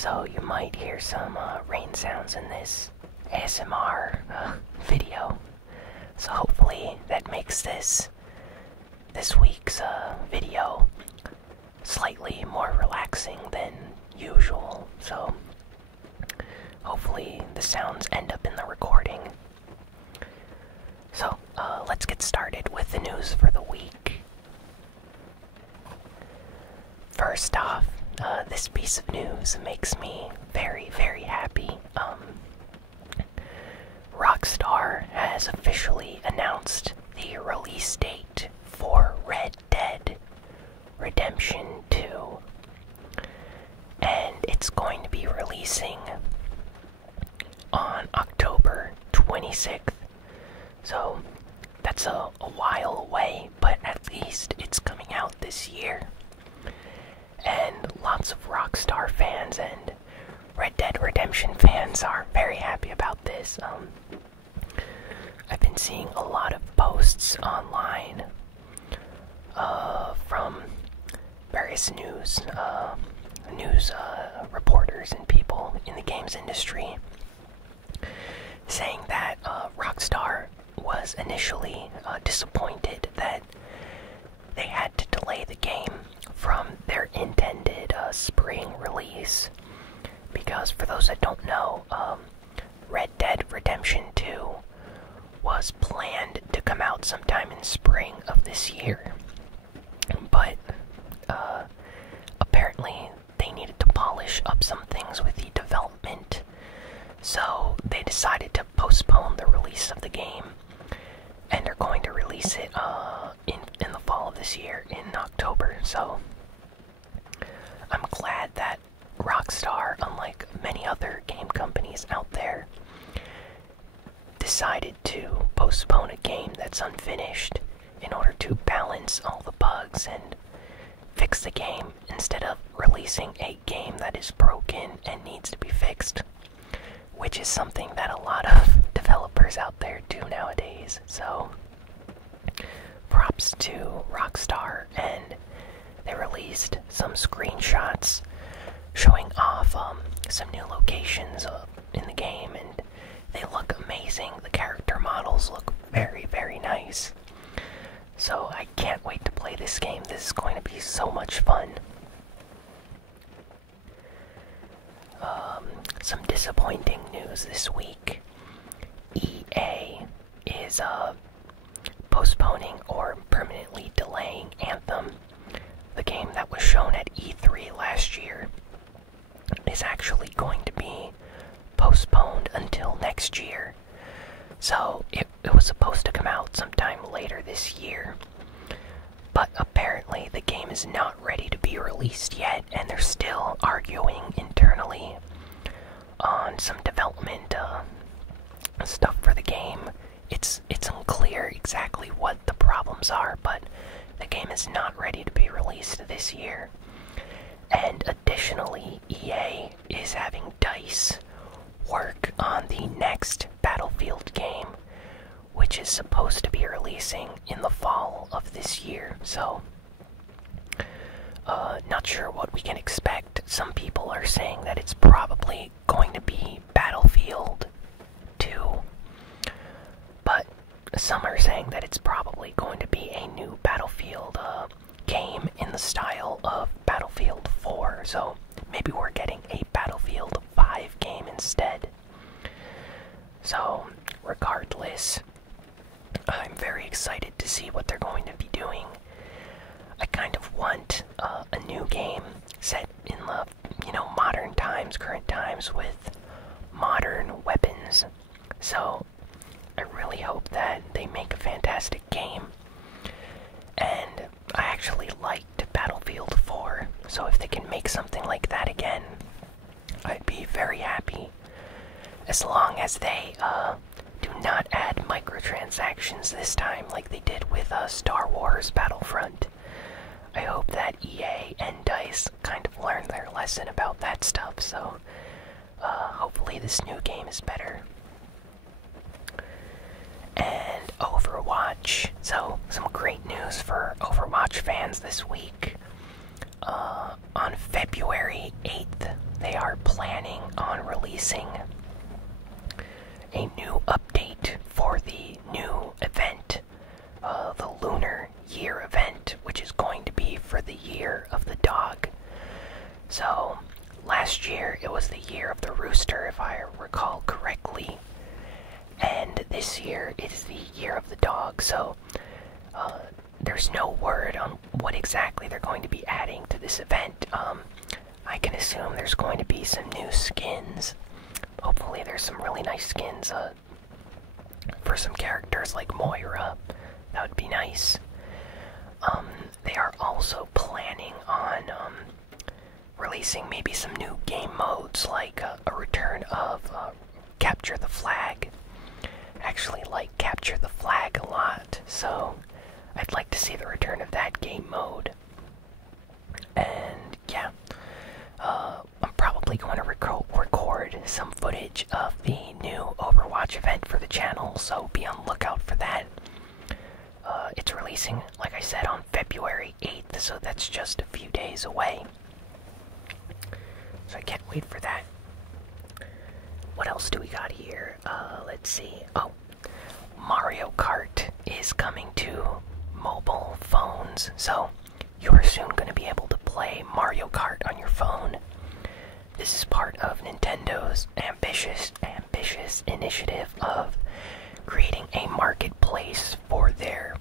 So you might hear some rain sounds in this ASMR video. So hopefully that makes this week's video slightly more relaxing than usual. So hopefully the sounds end up in the recording. So let's get started with the news for the week. First off, this piece of news makes me very, very happy. Rockstar has officially announced the release date for Red Dead Redemption 2. And it's going to be releasing on October 26th. So that's a while away, but at least it's coming out this year. And lots of Rockstar fans and Red Dead Redemption fans are very happy about this. I've been seeing a lot of posts online from various news reporters and people in the games industry saying that Rockstar was initially disappointed that they had to delay the game from their intended spring release. Because for those that don't know, Red Dead Redemption 2 was planned to come out sometime in spring of this year. But apparently they needed to polish up some things with the development. So they decided to postpone the release of the game. And they're going to release it in the fall of this year, in October. So I'm glad that Rockstar, unlike many other game companies out there, decided to postpone a game that's unfinished in order to balance all the bugs and fix the game instead of releasing a game that is broken and needs to be fixed, which is something that a lot of developers out there do nowadays. So props to Rockstar, and they released some screenshots showing off some new locations in the game, and they look amazing. The character models look very, very nice. So I can't wait to play this game. This is going to be so much fun. Some disappointing news this week. EA is postponing or permanently delaying Anthem. The game that was shown at E3 last year is actually going to be postponed until next year. So it was supposed to come out sometime later this year, but apparently the game is not ready to be released yet, and they're still arguing internally on some development stuff for the game. It's unclear exactly what the problems are, but the game is not ready to be released this year. And additionally, EA is having DICE work on the next Battlefield game, which is supposed to be releasing in the fall of this year. So, not sure what we can expect. Some people are saying that it's probably going to be Battlefield 2, but some are saying that it's probably going to be a new Battlefield game in the style of Battlefield 4. So maybe we're getting a Battlefield 5 game instead. So regardless, I'm very excited to see what they're going to be doing. I kind of want a new game set in the, modern times, current times, with modern weapons. So I really hope that they make a fantastic game. And I actually liked Battlefield 4, so if they can make something like that again, I'd be very happy. As long as they do not add microtransactions this time like they did with Star Wars Battlefront. I hope that EA and DICE kind of learned their lesson about that stuff, so hopefully this new game is better. And Overwatch. So, some great news for Overwatch fans this week. On February 8th, they are planning on releasing a new update for the new event, the Lunar Year event, which is going to be for the Year of the Dog. So, last year it was the Year of the Rooster, if I recall correctly, and this year it is the Year of the Dog. So, there's no word on what exactly they're going to be adding to this event. I can assume there's going to be some new skins. Hopefully there's some really nice skins for some characters like Moira. That would be nice. They are also planning on releasing maybe some new game modes, like a return of Capture the Flag. I actually like Capture the Flag a lot, so I'd like to see the return of that game mode. And yeah, I'm probably going to record some footage of the new Overwatch event for the channel, so be on the lookout for that. It's releasing, like I said, on February 8th, so that's just a few days away. So I can't wait for that. What else do we got here? Let's see. Oh, Mario Kart is coming to mobile phones, so you're soon going to be able to play Mario Kart on your phone. This is part of Nintendo's ambitious initiative of creating a marketplace for their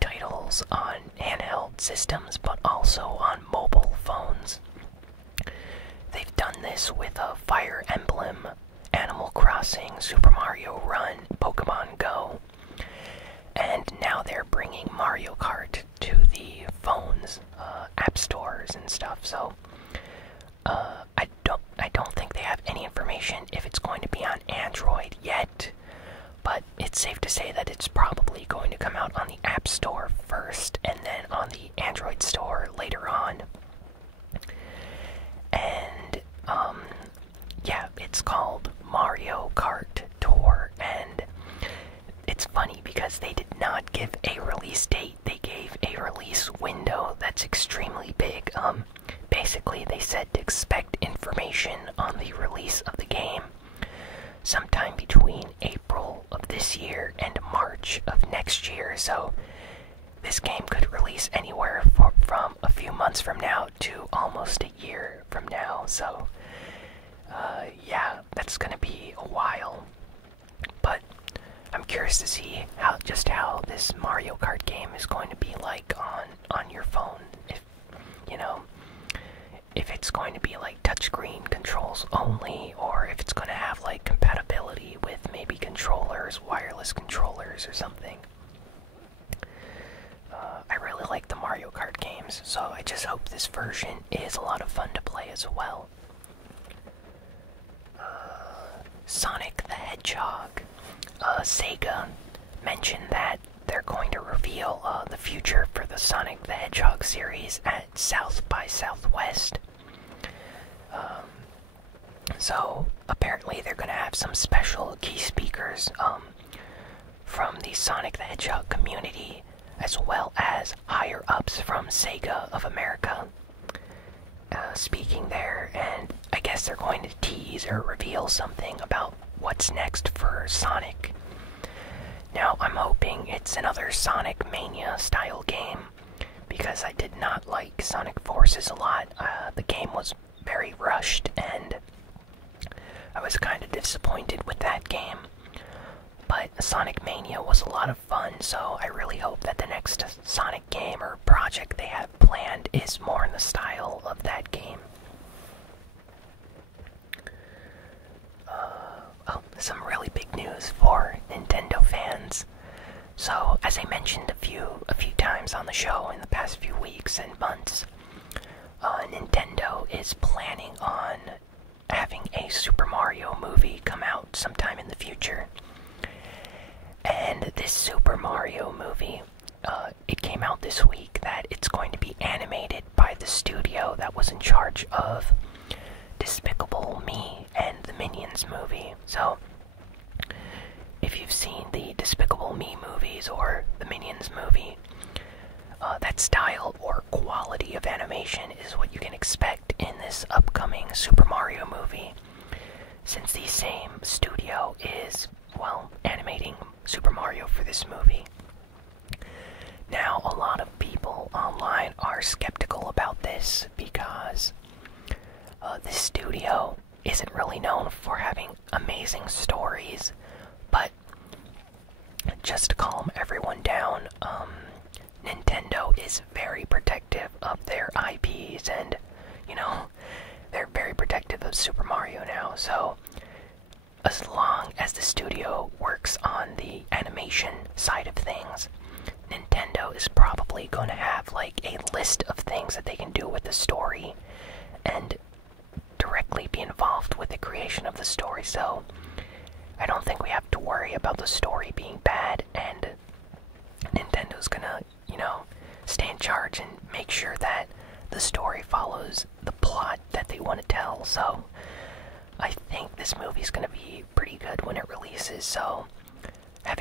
titles on handheld systems, but also on mobile phones. They've done this with Fire Emblem, Animal Crossing, Super Mario Run, Pokemon Go, and now they're bringing Mario Kart to the phones, app stores and stuff. So I don't think they have any information if it's going to be on Android yet, but it's safe to say that it's probably going to come out on the App Store first and then on the Android store later on. And yeah, it's called Mario Kart Tour, and it's funny because they did not give a release date. They gave a release window that's extremely big. Basically, they said to expect information on the release of the game sometime between April of this year and March of next year. So this game could release anywhere from a few months from now to almost a year from now. So yeah, that's gonna be a while. But I'm curious to see how this Mario Kart game is going to be like on your phone. If you know, if it's going to be like touchscreen controls only, or if it's going to have like compatibility with maybe controllers, wireless controllers or something. I really like the Mario Kart games, so I just hope this version is a lot of fun to play as well. Sonic the Hedgehog. Sega mentioned that they're going to reveal the future for the Sonic the Hedgehog series at South by Southwest. So apparently they're going to have some special key speakers from the Sonic the Hedgehog community, as well as higher-ups from Sega of America speaking there, and I guess they're going to tease or reveal something about what's next for Sonic. Now, I'm hoping it's another Sonic Mania style game, because I did not like Sonic Forces a lot. The game was very rushed, and I was kind of disappointed with that game. But Sonic Mania was a lot of fun, so I really hope that the next Sonic game or project they have planned is more in the style of that game. Some really big news for Nintendo fans. So, as I mentioned a few times on the show in the past few weeks and months, Nintendo is planning on having a Super Mario movie come out sometime in the future. And this Super Mario movie, it came out this week that it's going to be animated by the studio that was in charge of Despicable Me and the Minions movie. So, if you've seen the Despicable Me movies or the Minions movie, that style or quality of animation is what you can expect in this upcoming Super Mario movie, since the same studio is, well, animating Super Mario for this movie. Now, a lot of people online are skeptical about this because this studio isn't really known for having amazing stories, but just to calm everyone down, Nintendo is very protective of their IPs, and, you know, they're very protective of Super Mario now, so as long as the studio works on the animation side of things, Nintendo is probably going to have like a list of things that they can do with the story and directly be involved with the creation of the story. So I don't think we have to worry about the story being bad, and Nintendo's gonna, you know, stay in charge and make sure that the story follows the plot that they want to tell. So I think this movie's gonna be pretty good when it releases, so I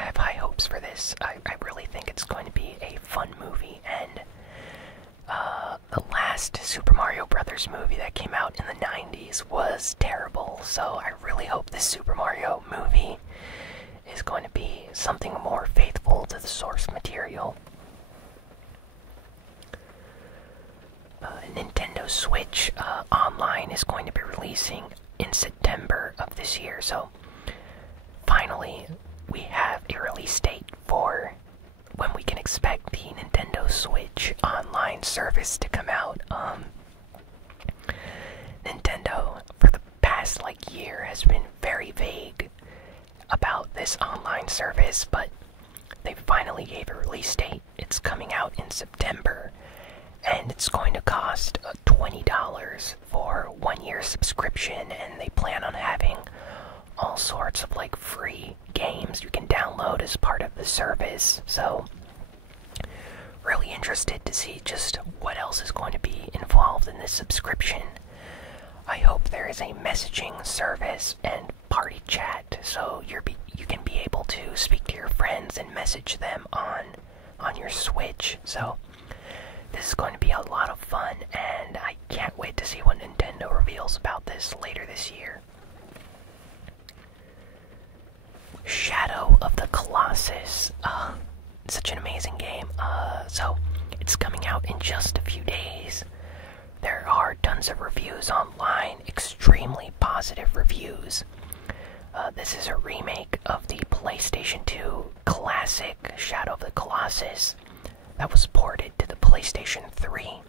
have high hopes for this. I really think it's going to be a fun movie, and the last Super Mario Brothers movie that came out in the 90s was terrible, so I really hope this Super Mario movie is going to be something more faithful to the source material. Nintendo Switch Online is going to be releasing in September of this year, so finally we have a release date for when we can expect the Nintendo Switch Online service to come out. Nintendo, for the past year, has been very vague about this online service, but they finally gave a release date. It's coming out in September, and it's going to cost $20 for 1 year subscription, and they plan on having all sorts of free games you can download as part of the service. So really interested to see just what else is going to be involved in this subscription. I hope there is a messaging service and party chat, so you can be able to speak to your friends and message them on your Switch. So this is going to be a lot of fun, and I can't wait to see what Nintendo reveals about this later this year. Shadow of the Colossus. Such an amazing game. So it's coming out in just a few days. There are tons of reviews online, extremely positive reviews. This is a remake of the PlayStation 2 classic Shadow of the Colossus that was ported to the PlayStation 3.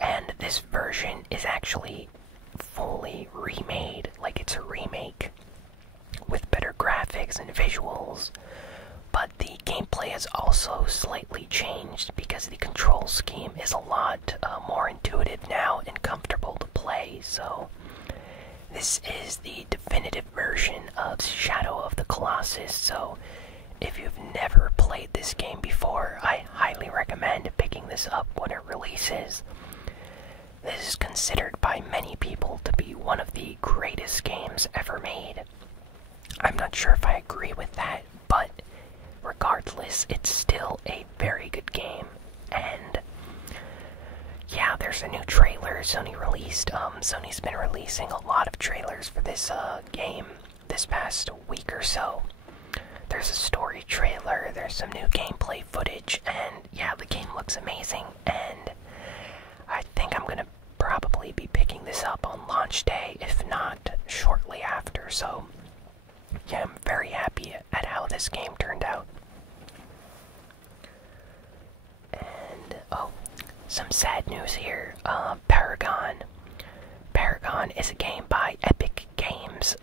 And this version is actually fully remade, it's a remake with better graphics and visuals, but the gameplay has also slightly changed because the control scheme is a lot more intuitive now and comfortable to play. So this is the definitive version of Shadow of the Colossus, so if you've never played this game before, I highly recommend picking this up when it releases. This is considered by many people to be one of the greatest games ever made. I'm not sure if I agree with that, but regardless, it's still a very good game. And yeah, there's a new trailer Sony released. Sony's been releasing a lot of trailers for this game this past week or so. There's a story trailer, there's some new gameplay footage, and yeah, the game looks amazing, and I think I'm gonna probably be picking this up on launch day, if not shortly after. So yeah, I'm very happy at how this game turned out. And some sad news here. Paragon. Paragon is a game by Epic Games.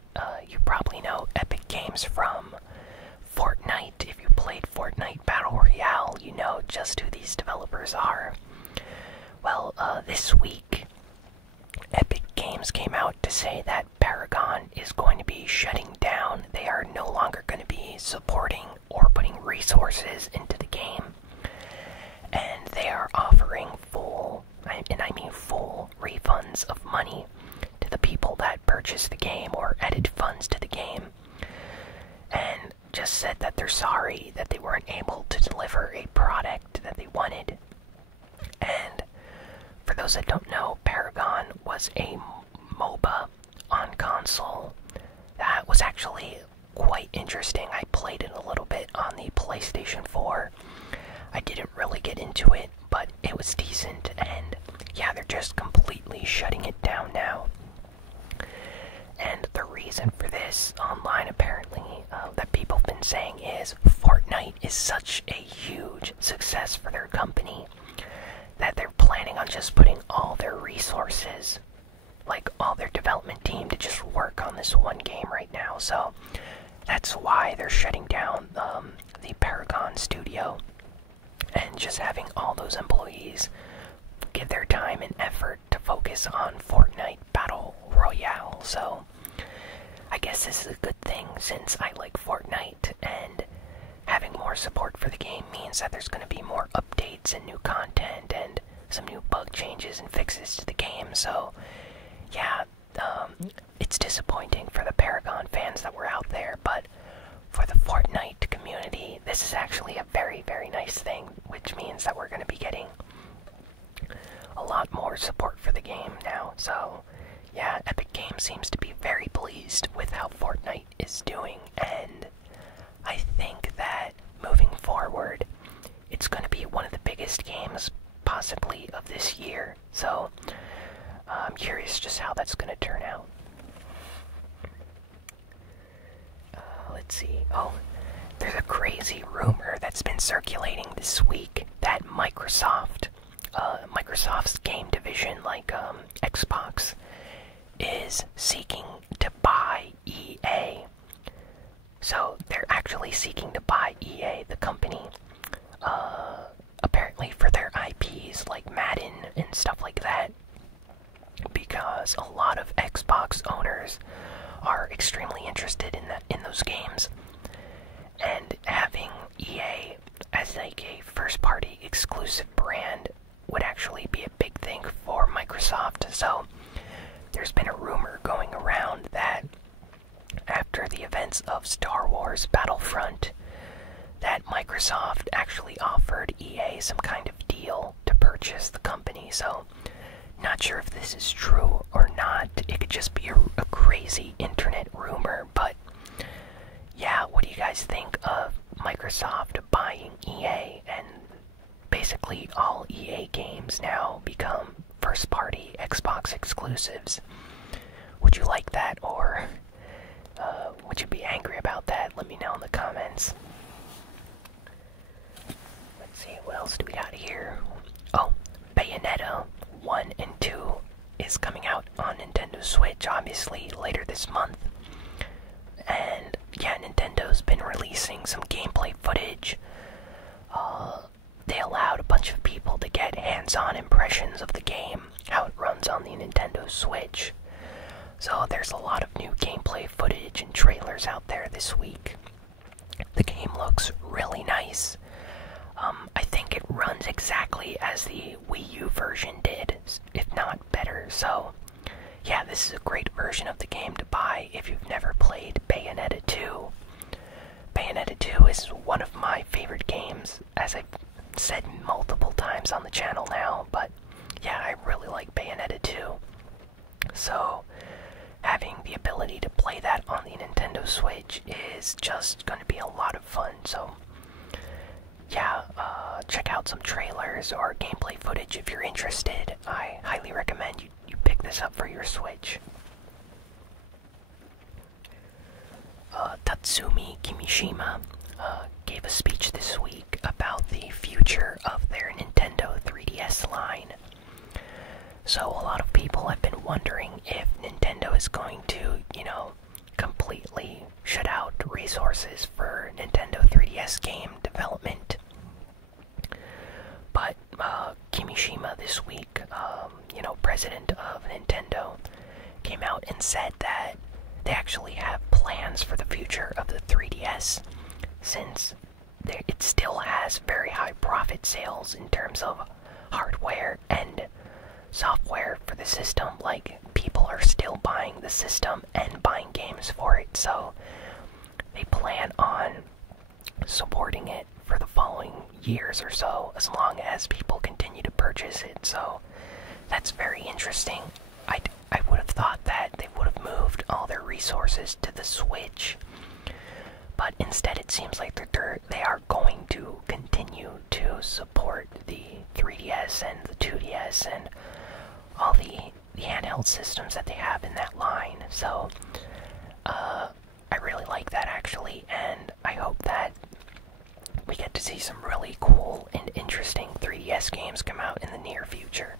You probably know Epic Games from Fortnite. If you played Fortnite Battle Royale, you know just who these developers are. Well, this week, Epic Games came out to say that Paragon is going to be shutting down. They are no longer going to be supporting or putting resources into the game. And they are offering full refunds of money to the people that purchase the game or added funds to the game. And just said that they're sorry that they weren't able to deliver a product that they wanted. And for those that don't know, Paragon was a MOBA on console that was actually quite interesting. I played it a little bit on the PlayStation 4. I didn't really get into it, but it was decent, and yeah, they're just completely shutting it down now. And the reason for this online, apparently, that people have been saying is Fortnite is such a huge success for their company that they're planning on just putting all their resources, like all their development team, to just work on this one game right now. So that's why they're shutting down the Paragon studio and just having all those employees give their time and effort to focus on Fortnite Battle Royale. So I guess this is a good thing, since I like Fortnite, and having more support for the game means that there's going to be more updates and new content and some new bug changes and fixes to the game. So yeah, it's disappointing for the Paragon fans that were out there, but for the Fortnite community, this is actually a very, very nice thing, which means that we're going to be getting a lot more support for the game now. So yeah, Epic Games seems to be very pleased with how Fortnite is doing, and I think that moving forward, it's going to be one of the biggest games possibly of this year. So I'm curious just how that's going to turn out. Let's see. Oh, there's a crazy rumor that's been circulating this week that Microsoft's game division, like Xbox, is seeking to buy EA. So they're actually seeking to buy EA, the company, apparently for their IPs like Madden and stuff like that, because a lot of Xbox owners are extremely interested in those games, and having EA as like a first-party exclusive brand would actually be a big thing for Microsoft. So there's been a rumor going around that after the events of Star Wars Battlefront, that Microsoft actually offered EA some kind of deal to purchase the company. So not sure if this is true or not. It could just be a crazy internet rumor, but yeah, what do you guys think of Microsoft buying EA, and basically all EA games now become first-party Xbox exclusives? Would you like that, or would you be angry about that? Let me know in the comments. Let's see, what else do we got here? Oh, Bayonetta 1 and 2 is coming out on Nintendo Switch, obviously, later this month. And yeah, Nintendo's been releasing some gameplay footage. They allowed a bunch of people to get hands-on impressions of the game, how it runs on the Nintendo Switch. So there's a lot of new gameplay footage and trailers out there this week. The game looks really nice. I think it runs exactly as the Wii U version did, if not better. So yeah, this is a great version of the game to buy if you've never played Bayonetta 2. Bayonetta 2 is one of my favorite games, as I've said multiple times on the channel now, but yeah, I really like Bayonetta 2. So having the ability to play that on the Nintendo Switch is just going to be a lot of fun. So yeah, check out some trailers or gameplay footage if you're interested. I highly recommend you pick this up for your Switch. Tatsumi Kimishima gave a speech this week about the future of their Nintendo 3DS line. So a lot of people have been wondering if Nintendo is going to, completely shut out resources for Nintendo 3DS game development. But Kimishima this week, president of Nintendo, came out and said that they actually have plans for the future of the 3DS, since it still has very high profit sales in terms of hardware and software for the system. Like, people are still buying the system and buying games for it, so they plan on supporting it for the following years or so, as long as people continue to purchase it. So That's very interesting. I would have thought that they would have moved all their resources to the Switch, but instead it seems like they are going to continue to support the 3DS and the 2DS and all the handheld systems that they have in that line. So I really like that actually, and I hope that we get to see some really cool and interesting 3DS games come out in the near future.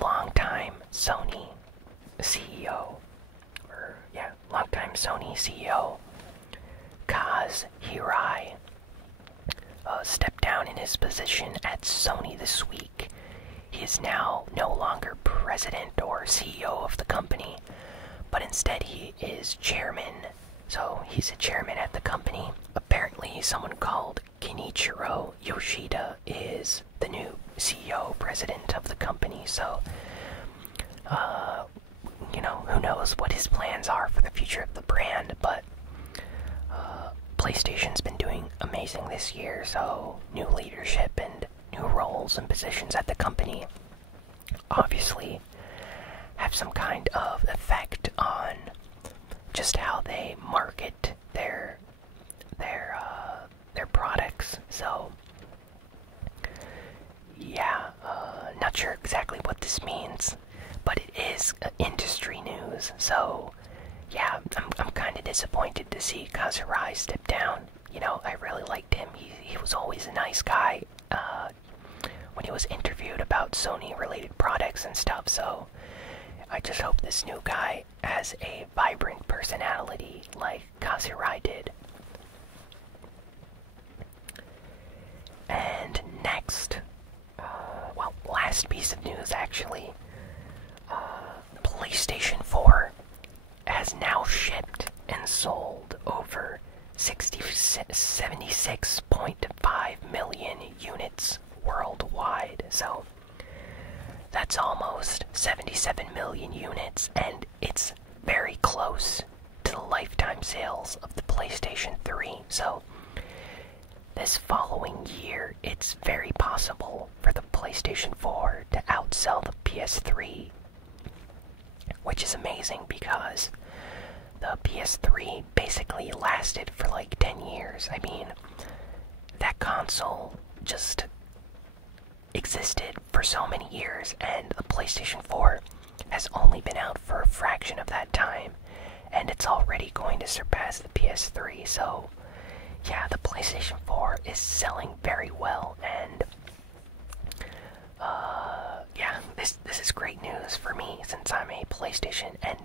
Longtime Sony CEO, longtime Sony CEO Kaz Hirai stepped down in his position at Sony this week. He is now no longer president or CEO of the company, but instead he is chairman. So he's a chairman at the company. Apparently someone called Kenichiro Yoshida is the new CEO, president of the company. So, who knows what his plans are for the future of the brand, but PlayStation's been doing amazing this year, so new leadership and new roles and positions at the company obviously have some kind of effect on just how they market their products. So yeah, not sure exactly what this means, but it is industry news. So yeah, I'm kind of disappointed to see Kazurai step down. I really liked him. He was always a nice guy when he was interviewed about Sony-related products and stuff. So I just hope this new guy has a vibrant personality like Kazurai did. And next, last piece of news actually, PlayStation 4 has now shipped and sold over 76.5 million units worldwide. So that's almost 77 million units, and it's very close to the lifetime sales of the PlayStation 3. So this following year, it's very possible for the PlayStation 4 to outsell the PS3, which is amazing because the PS3 basically lasted for like 10 years. I mean, that console just existed for so many years, and the PlayStation 4 has only been out for a fraction of that time, and it's already going to surpass the PS3. So yeah, the PlayStation 4 is selling very well, and this is great news for me since I'm a PlayStation and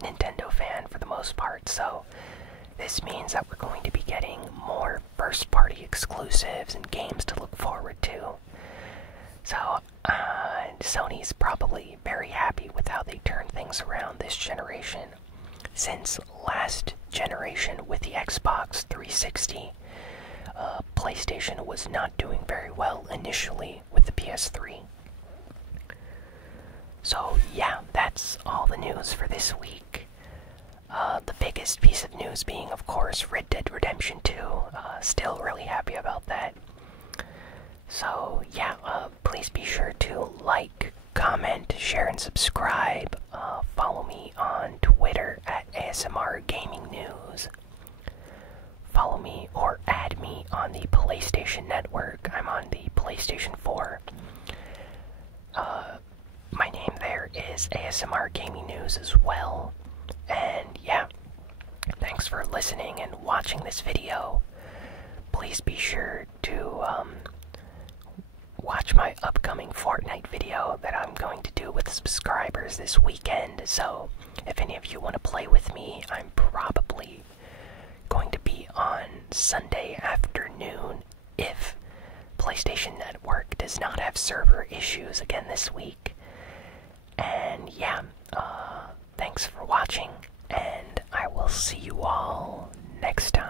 Nintendo fan for the most part. So this means that we're going to be getting more first-party exclusives and games to look forward to. So Sony's probably very happy with how they turned things around this generation. Since last generation with the Xbox 360, PlayStation was not doing very well initially with the PS3. So yeah, that's all the news for this week. The biggest piece of news being, of course, Red Dead Redemption 2. Still really happy about that. So yeah, please be sure to like, comment, share, and subscribe. Follow me on Twitter at ASMRGamingNews. Follow me or add me on the PlayStation Network. I'm on the PlayStation 4. My name there is ASMR Gaming News as well. And yeah, thanks for listening and watching this video. Please be sure to watch my upcoming Fortnite video that I'm going to do with subscribers this weekend. So if any of you want to play with me, I'm probably going to be on Sunday afternoon if PlayStation Network does not have server issues again this week. And yeah, thanks for watching, and I will see you all next time.